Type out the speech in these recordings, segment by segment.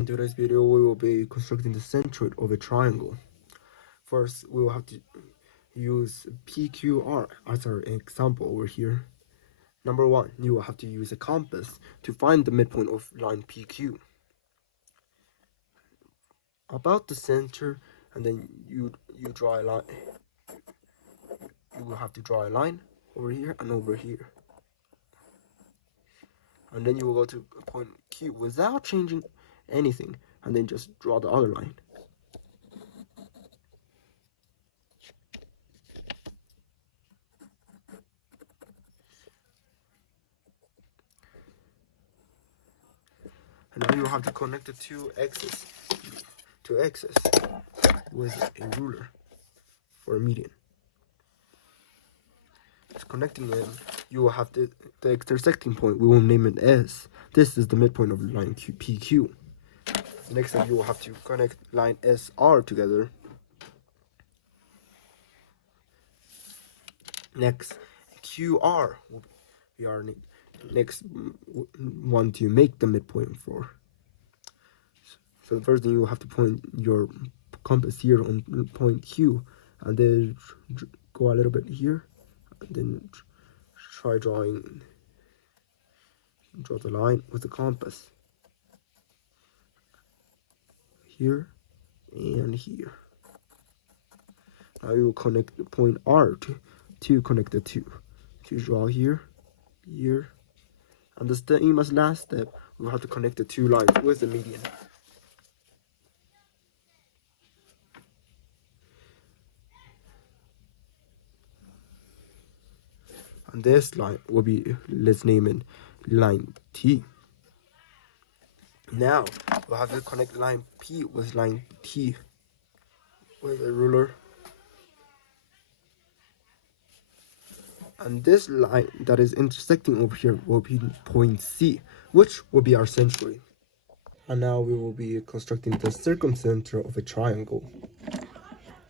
In today's video, we will be constructing the centroid of a triangle. First, we will have to use PQR as our example over here. Number one, you will have to use a compass to find the midpoint of line PQ. About the center, and then you draw a line. You will have to draw a line over here and over here. And then you will go to point Q without changing anything, and then just draw the other line. And now you have to connect the two axes with a ruler for a median. It's connecting them, you will have the intersecting point. We will name it S. This is the midpoint of line PQ. Next time you will have to connect line SR together. Next, QR will be our next one to make the midpoint for. So the first thing, you will have to point your compass here on point Q, and then go a little bit here, and then try draw the line with the compass here and here. Now you will connect the point R to connect the two. To draw here, and the same as last step, we'll have to connect the two lines with the median. And this line will be, let's name it line T. Now we'll have to connect line P with line T with a ruler. And this line that is intersecting over here will be point C, which will be our centroid. And now we will be constructing the circumcenter of a triangle.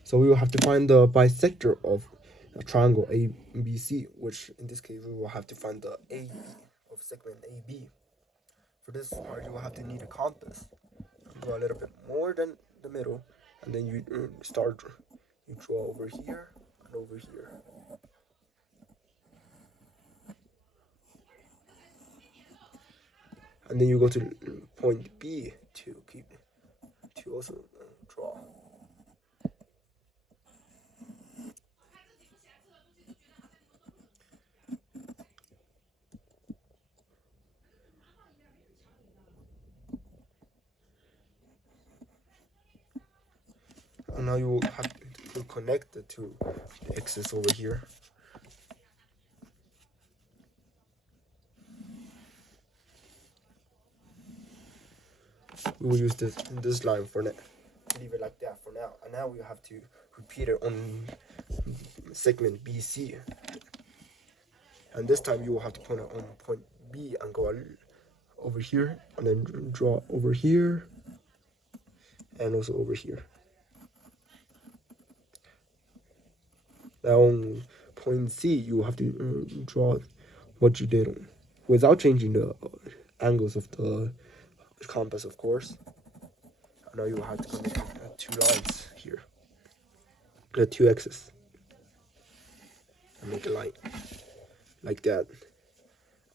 So we will have to find the bisector of a triangle ABC, which in this case we will have to find the AB of segment AB. For this part, you will have to need a compass. Go a little bit more than the middle, and then you draw over here and over here. And then you go to point B to also draw. And now you will have to connect the two axes over here. We will use this line for now. Leave it like that for now. And now we have to repeat it on segment BC. And this time you will have to point it on point B and go over here, and then draw over here and also over here. Now on point C, you will have to draw what you did without changing the angles of the compass, of course. And now you will have to connect two lines here, the two axes, and make a line like that.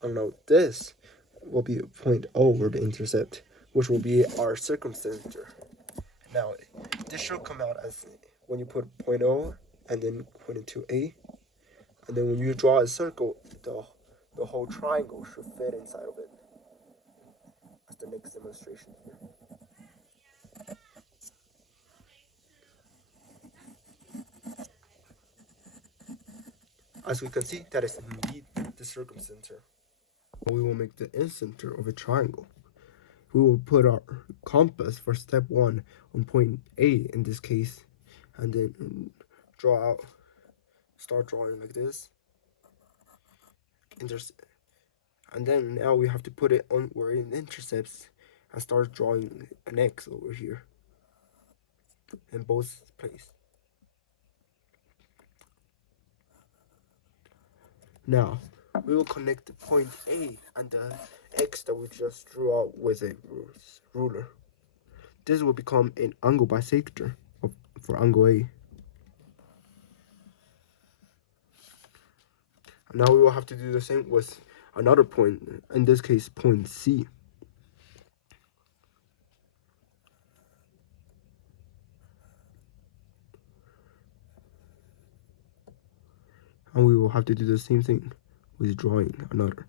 And now this will be a point over the intercept, which will be our circumcenter. Now this should come out as when you put point O and then point it to A, and then when you draw a circle, the whole triangle should fit inside of it. That's the next demonstration here. As we can see, that is indeed the circumcenter. We will make the incenter of a triangle. We will put our compass for step 1 on point A in this case, and then start drawing like this. And then now we have to put it on where it intercepts and start drawing an X over here in both places. Now we will connect the point A and the X that we just drew out with a ruler. this will become an angle bisector for angle A. Now we will have to do the same with another point, in this case point C. And we will have to do the same thing with drawing another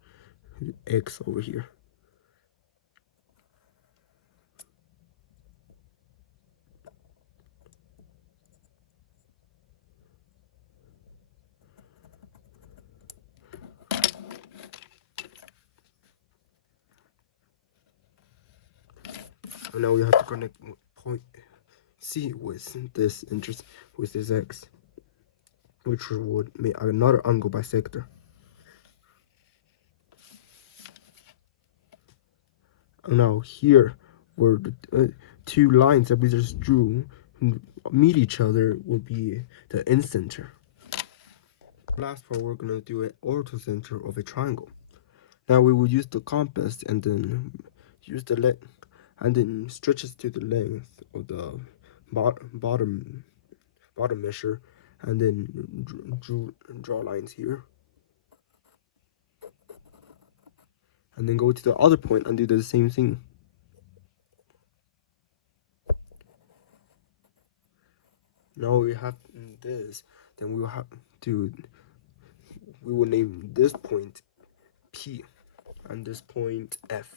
X over here. And now we have to connect point C with this X, which would make another angle bisector. And now here, where the two lines that we just drew meet each other, will be the incenter. Last part, we're gonna do an orthocenter of a triangle. Now we will use the compass and then use the length, and then stretch it to the length of the bottom measure, and then draw lines here, and then go to the other point and do the same thing. Now we have this, then we will name this point P and this point F.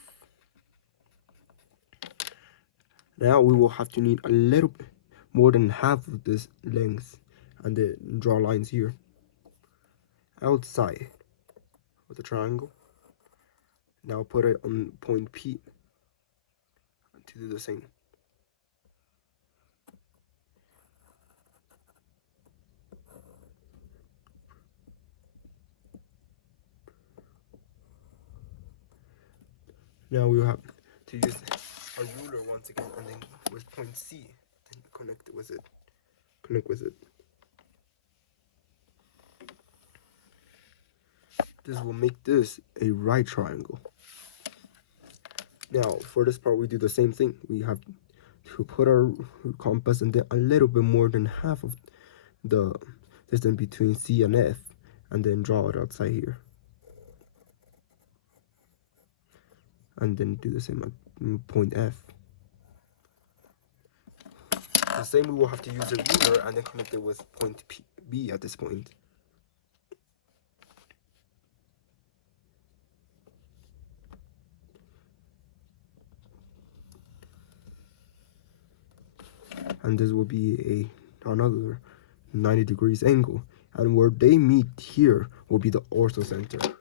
Now we will have to need a little bit more than half of this length, and then draw lines here outside of the triangle. Now put it on point P to do the same. Now we will have to use a ruler once again, and then with point C, then connect with it. This will make this a right triangle. Now for this part, we do the same thing. We have to put our compass and then a little bit more than half of the distance between C and F, and then draw it outside here. And then do the same at point F. The same, we will have to use a ruler and then connect it with point B at this point. And this will be another 90 degrees angle, and where they meet here will be the orthocenter.